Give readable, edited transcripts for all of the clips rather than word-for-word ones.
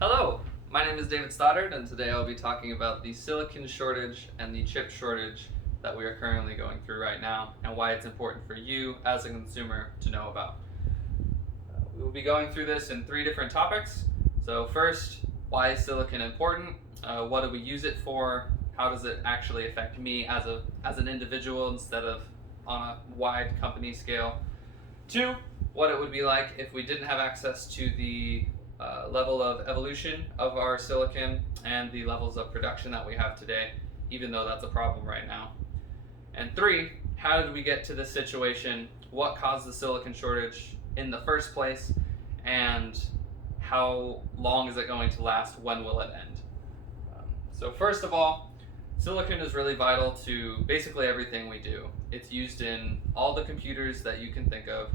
Hello, my name is David Stoddard, and today I'll be talking about the silicon shortage and the chip shortage that we are currently going through right now, and why it's important for you as a consumer to know about. We will be going through this in three different topics. So first, why is silicon important? What do we use it for? How does it actually affect me as an individual instead of on a wide company scale? Two, what it would be like if we didn't have access to the level of evolution of our silicon and the levels of production that we have today, even though that's a problem right now. And three, how did we get to this situation? What caused the silicon shortage in the first place? And how long is it going to last? When will it end? So first of all, silicon is really vital to basically everything we do. It's used in all the computers that you can think of.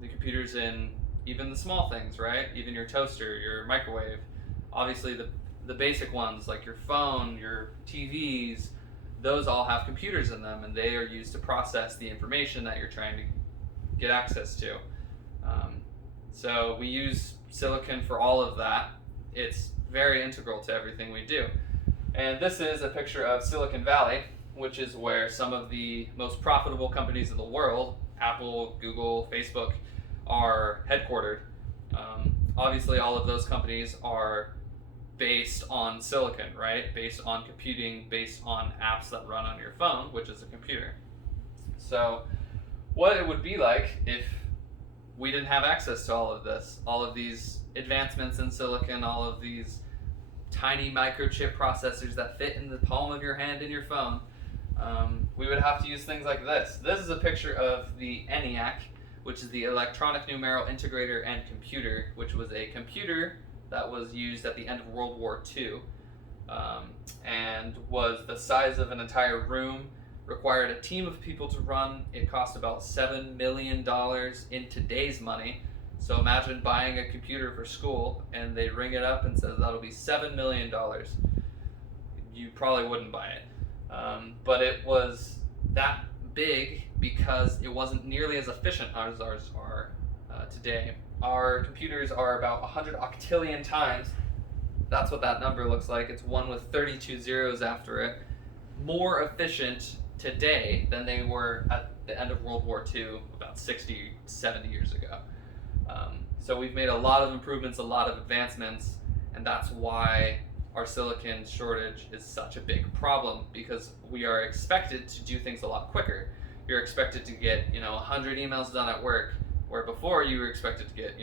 The computers in even the small things, right? Even your toaster, your microwave. Obviously, the basic ones like your phone, your TVs, those all have computers in them, and they are used to process the information that you're trying to get access to. So we use silicon for all of that. It's very integral to everything we do. And this is a picture of Silicon Valley, which is where some of the most profitable companies in the world, Apple, Google, Facebook, are headquartered. Obviously, all of those companies are based on silicon, right? Based on computing, based on apps that run on your phone, which is a computer. So, what it would be like if we didn't have access to all of this, all of these advancements in silicon, all of these tiny microchip processors that fit in the palm of your hand in your phone. We would have to use things like this. This is a picture of the ENIAC, which is the Electronic Numerical Integrator and Computer, which was a computer that was used at the end of World War II, and was the size of an entire room, required a team of people to run. It cost about $7 million in today's money. So imagine buying a computer for school and they ring it up and says that'll be $7 million. You probably wouldn't buy it. But it was that big because it wasn't nearly as efficient as ours are today. Our computers are about 100 octillion times. That's what that number looks like. It's one with 32 zeros after it. More efficient today than they were at the end of World War II about 60, 70 years ago. So we've made a lot of improvements, a lot of advancements, and that's why our silicon shortage is such a big problem, because we are expected to do things a lot quicker. You're expected to get 100 emails done at work, where before you were expected to get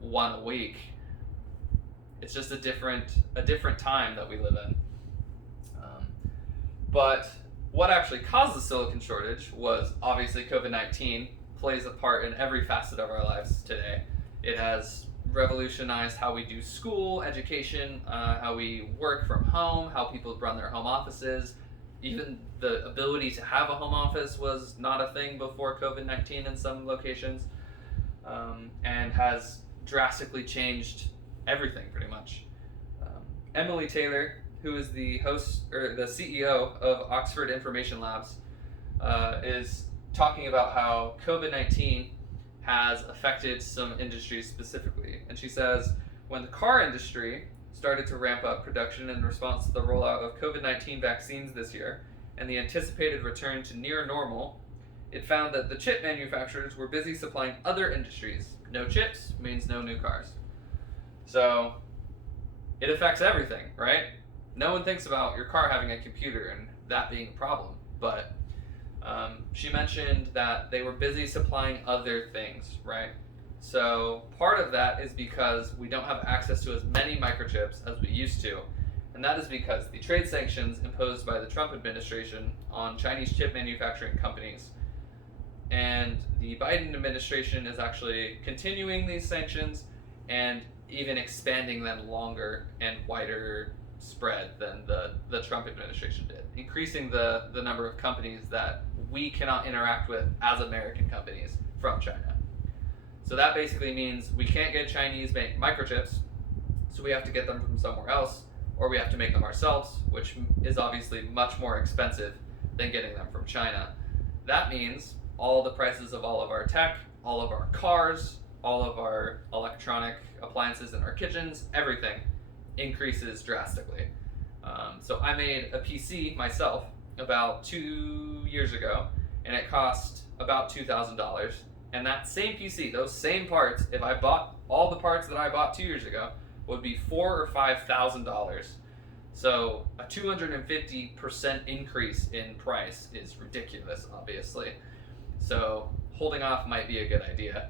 one a week. It's just a different time that we live in. But what actually caused the silicon shortage was obviously COVID-19 plays a part in every facet of our lives today. It has revolutionized how we do school, education, how we work from home, how people run their home offices. Even the ability to have a home office was not a thing before COVID-19 in some locations, and has drastically changed everything pretty much. Emily Taylor, who is the host or the CEO of Oxford Information Labs, is talking about how COVID-19 has affected some industries specifically. And she says, when the car industry started to ramp up production in response to the rollout of COVID-19 vaccines this year and the anticipated return to near normal, it found that the chip manufacturers were busy supplying other industries. No chips means no new cars. So it affects everything, right? No one thinks about your car having a computer and that being a problem, but she mentioned that they were busy supplying other things, right? So part of that is because we don't have access to as many microchips as we used to, and that is because the trade sanctions imposed by the Trump administration on Chinese chip manufacturing companies, and the Biden administration is actually continuing these sanctions and even expanding them longer and wider spread than the Trump administration did, increasing the number of companies that we cannot interact with as American companies from China. So that basically means we can't get Chinese microchips, so we have to get them from somewhere else, or we have to make them ourselves, which is obviously much more expensive than getting them from China. That means all the prices of all of our tech, all of our cars, all of our electronic appliances in our kitchens, everything increases drastically. So I made a PC myself about 2 years ago, and it cost about $2,000. And that same PC, those same parts, if I bought all the parts that I bought 2 years ago, would be $4,000 or $5,000. So a 250% increase in price is ridiculous, obviously. So holding off might be a good idea.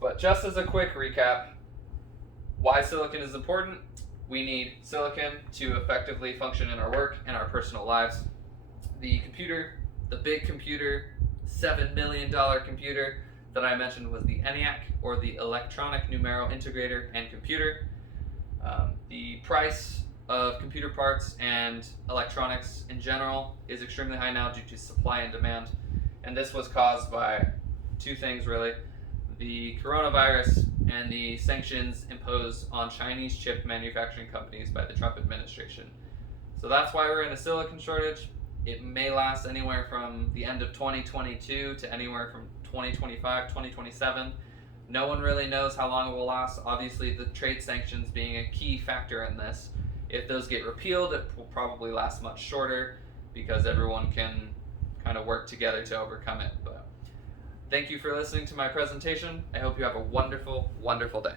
But just as a quick recap, why silicon is important. We need silicon to effectively function in our work and our personal lives. The computer, the big computer, $7 million computer that I mentioned was the ENIAC, or the Electronic Numerical Integrator and Computer. The price of computer parts and electronics in general is extremely high now due to supply and demand. And this was caused by two things really: the coronavirus and the sanctions imposed on Chinese chip manufacturing companies by the Trump administration. So that's why we're in a silicon shortage. It may last anywhere from the end of 2022 to anywhere from 2025, 2027. No one really knows how long it will last. Obviously, the trade sanctions being a key factor in this. If those get repealed, it will probably last much shorter because everyone can kind of work together to overcome it. But thank you for listening to my presentation. I hope you have a wonderful, wonderful day.